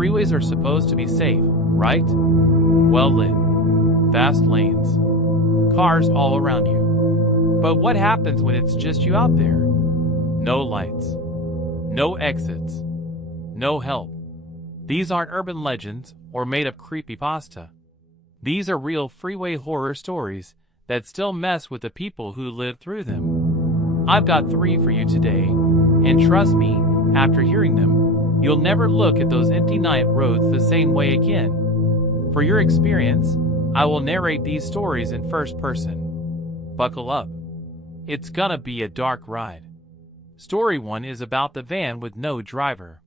Freeways are supposed to be safe, right? Well lit, vast lanes, cars all around you. But what happens when it's just you out there? No lights, no exits, no help. These aren't urban legends or made-up creepypasta. These are real freeway horror stories that still mess with the people who live through them. I've got 3 for you today, and trust me, after hearing them, you'll never look at those empty night roads the same way again. For your experience, I will narrate these stories in first person. Buckle up. It's gonna be a dark ride. Story 1 is about the van with no driver.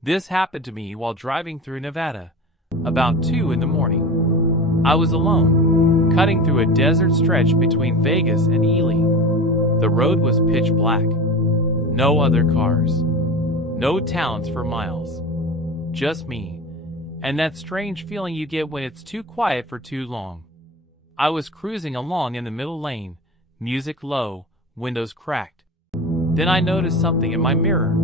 This happened to me while driving through Nevada, about 2 in the morning. I was alone, cutting through a desert stretch between Vegas and Ely. The road was pitch black. No other cars. No towns for miles. Just me, and that strange feeling you get when it's too quiet for too long. I was cruising along in the middle lane, music low, windows cracked. Then I noticed something in my mirror.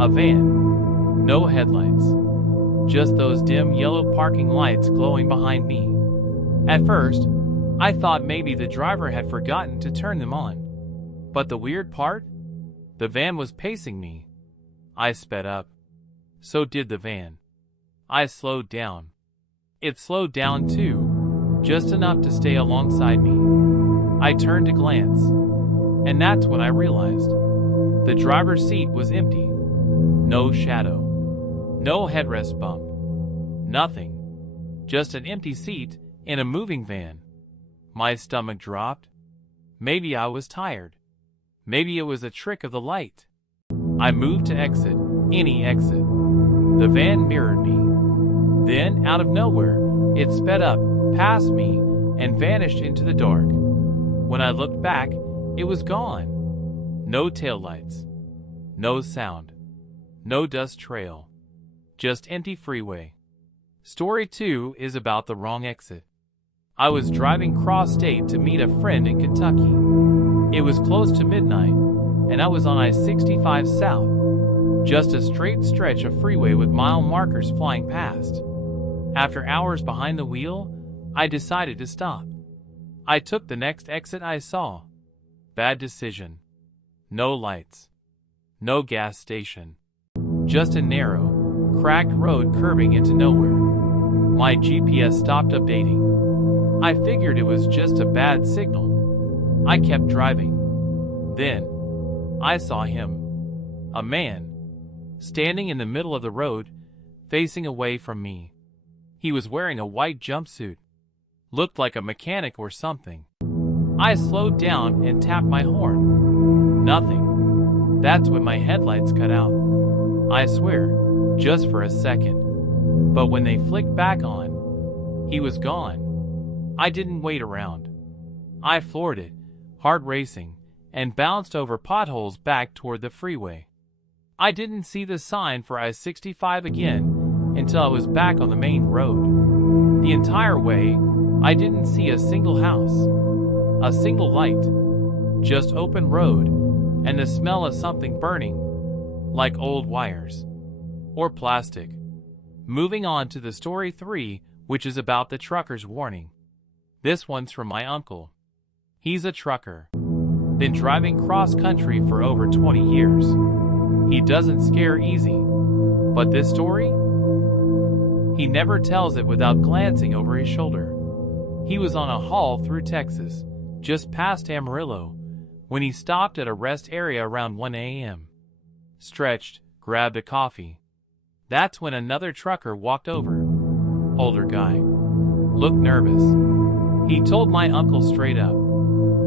A van. No headlights. Just those dim yellow parking lights glowing behind me. At first, I thought maybe the driver had forgotten to turn them on. But the weird part? The van was pacing me. I sped up. So did the van. I slowed down. It slowed down too, just enough to stay alongside me. I turned to glance, and that's when I realized. The driver's seat was empty. No shadow. No headrest bump. Nothing. Just an empty seat in a moving van. My stomach dropped. Maybe I was tired. Maybe it was a trick of the light. I moved to exit, any exit. The van mirrored me. Then, out of nowhere, it sped up, past me, and vanished into the dark. When I looked back, it was gone. No taillights. No sound. No dust trail. Just empty freeway. Story 2 is about the wrong exit. I was driving cross-state to meet a friend in Kentucky. It was close to midnight, and I was on I-65 South. Just a straight stretch of freeway with mile markers flying past. After hours behind the wheel, I decided to stop. I took the next exit I saw. Bad decision. No lights. No gas station. Just a narrow, cracked road curving into nowhere. My GPS stopped updating. I figured it was just a bad signal. I kept driving. Then, I saw him. A man. Standing in the middle of the road, facing away from me. He was wearing a white jumpsuit. Looked like a mechanic or something. I slowed down and tapped my horn. Nothing. That's when my headlights cut out. I swear, just for a second. But when they flicked back on, he was gone. I didn't wait around. I floored it, heart racing, and bounced over potholes back toward the freeway. I didn't see the sign for I-65 again until I was back on the main road. The entire way, I didn't see a single house, a single light, just open road and the smell of something burning, like old wires or plastic. Moving on to the story 3, which is about the trucker's warning. This one's from my uncle. He's a trucker. Been driving cross-country for over 20 years. He doesn't scare easy. But this story? He never tells it without glancing over his shoulder. He was on a haul through Texas, just past Amarillo, when he stopped at a rest area around 1 a.m. Stretched, grabbed a coffee. That's when another trucker walked over. Older guy. Looked nervous. He told my uncle straight up,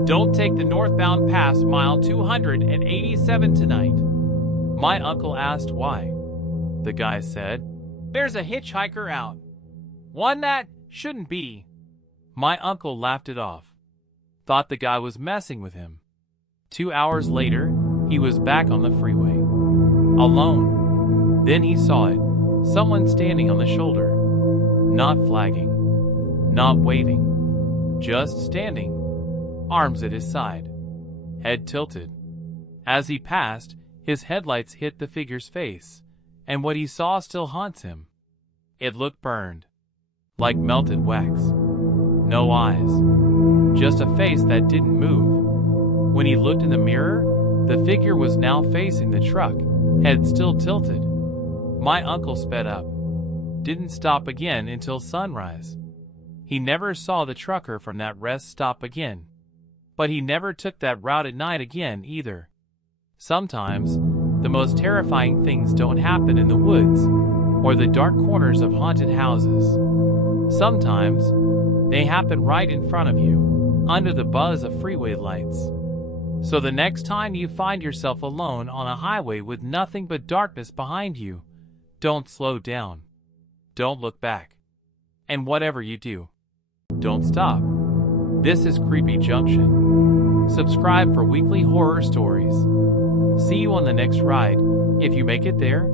"Don't take the northbound pass mile 287 tonight." My uncle asked why. The guy said, "There's a hitchhiker out. One that shouldn't be." My uncle laughed it off. Thought the guy was messing with him. 2 hours later, he was back on the freeway. Alone. Then he saw it. Someone standing on the shoulder. Not flagging. Not waving. Just standing. Arms at his side. Head tilted. As he passed, his headlights hit the figure's face, and what he saw still haunts him. It looked burned, like melted wax. No eyes, just a face that didn't move. When he looked in the mirror, the figure was now facing the truck, head still tilted. My uncle sped up, didn't stop again until sunrise. He never saw the trucker from that rest stop again. But he never took that route at night again either. Sometimes, the most terrifying things don't happen in the woods or the dark corners of haunted houses. Sometimes, they happen right in front of you, under the buzz of freeway lights. So the next time you find yourself alone on a highway with nothing but darkness behind you, don't slow down. Don't look back. And whatever you do, don't stop. This is Creepy Junction. Subscribe for weekly horror stories. See you on the next ride, if you make it there.